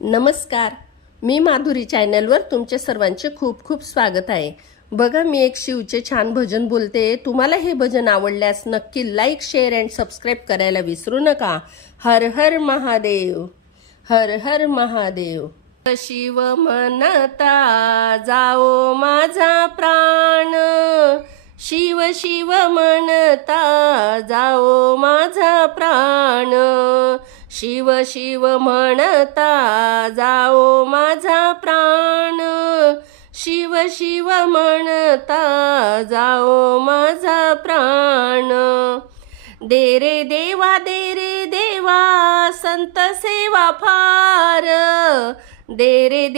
नमस्कार, मी माधुरी चॅनलवर तुमचे सर्वांचे खूप खूप स्वागत आहे। बघा, मी एक शिवचे छान भजन बोलते। तुम्हाला हे भजन आवडल्यास नक्की लाईक, शेअर अँड सबस्क्राईब करायला विसरू नका। हर हर महादेव, हर हर महादेव। शिव म्हणता जाओ माझा प्राण, शिव शिव म्हणता जाओ माझा प्राण, शिव शिव म्हणता जाओ माझा प्राण, शिव शिव म्हणता जाओ माझा प्राण। दे रे देवा संत सेवा फार, दे रे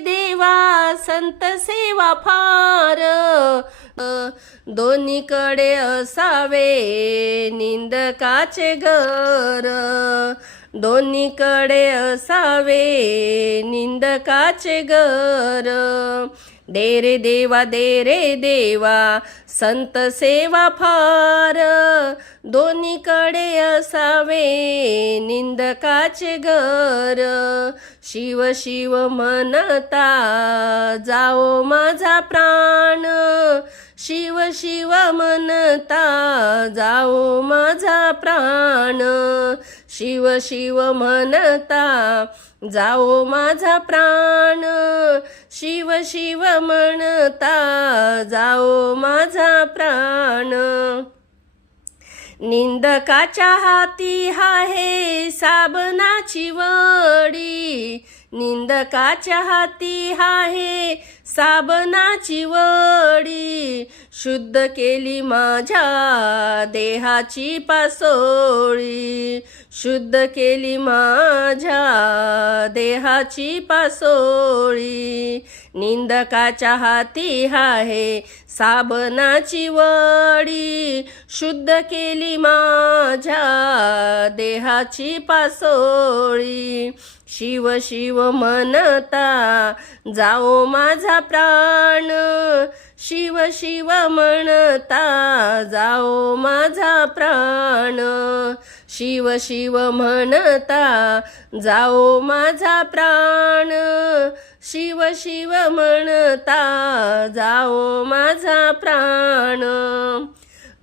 देवा संत सेवा फार। दोन्हीकडे असावे निंदकाचे घर, दोन्हीकडे असावे निंदकाचे घर। दे रे देवा संत सेवा फार, दोन्हीकडे असावे निंदकाचे घर। शिव शिव म्हणता जाओ माझा प्राण, शिव शिव म्हणता जाओ माझा प्राण, शिव शिव म्हणता जाओ माझा प्राण, शिव शिव म्हणता जाओ माझा प्राण। निंदकाच्या हाती आहे साबणाची वडी, निंदकाच्या हाती आहे साबणाची वडी। शुद्ध केली माझ्या देहाची पासोळी, शुद्ध केली माझ्या देहाची पासोळी। निंदकाच्या हाती आहे साबणाची वडी, शुद्ध केली माझ्या देहाची पासोळी। शिव शिव म्हणता जाओ माझा प्राण, शिव शिव म्हणता जाओ माझा प्राण, शिव शिव म्हणता जाओ माझा प्राण, शिव शिव म्हणता जाओ माझा प्राण।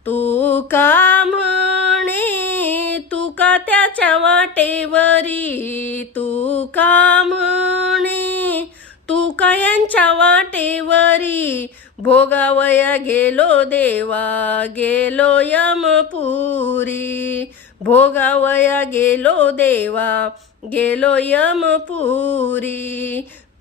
तू का म्हणे तुका त्याच्या वाटेवरी, तू का म्हणे तुका यांच्या वाटेवरी। भोगावया गेलो देवा गेलो यमपुरी, भोगावया गेलो देवा गेलो यमपुरी।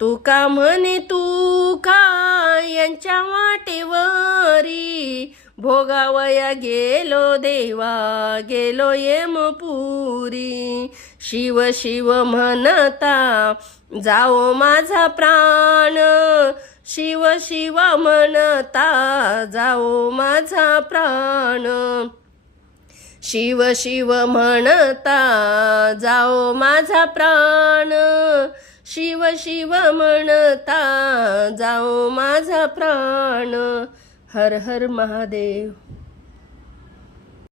तू का म्हणे तू का यांच्या वाटेवरी, भोगावया गेलो देवा गेलो यमपुरी। शिव शिव म्हणता जाओ माझा प्राण, शिव शिव म्हणता जाओ माझा प्राण, शिव शिव म्हणता जाओ माझा प्राण, शिव शिव म्हणता जाओ माझा प्राण। हर हर महादेव।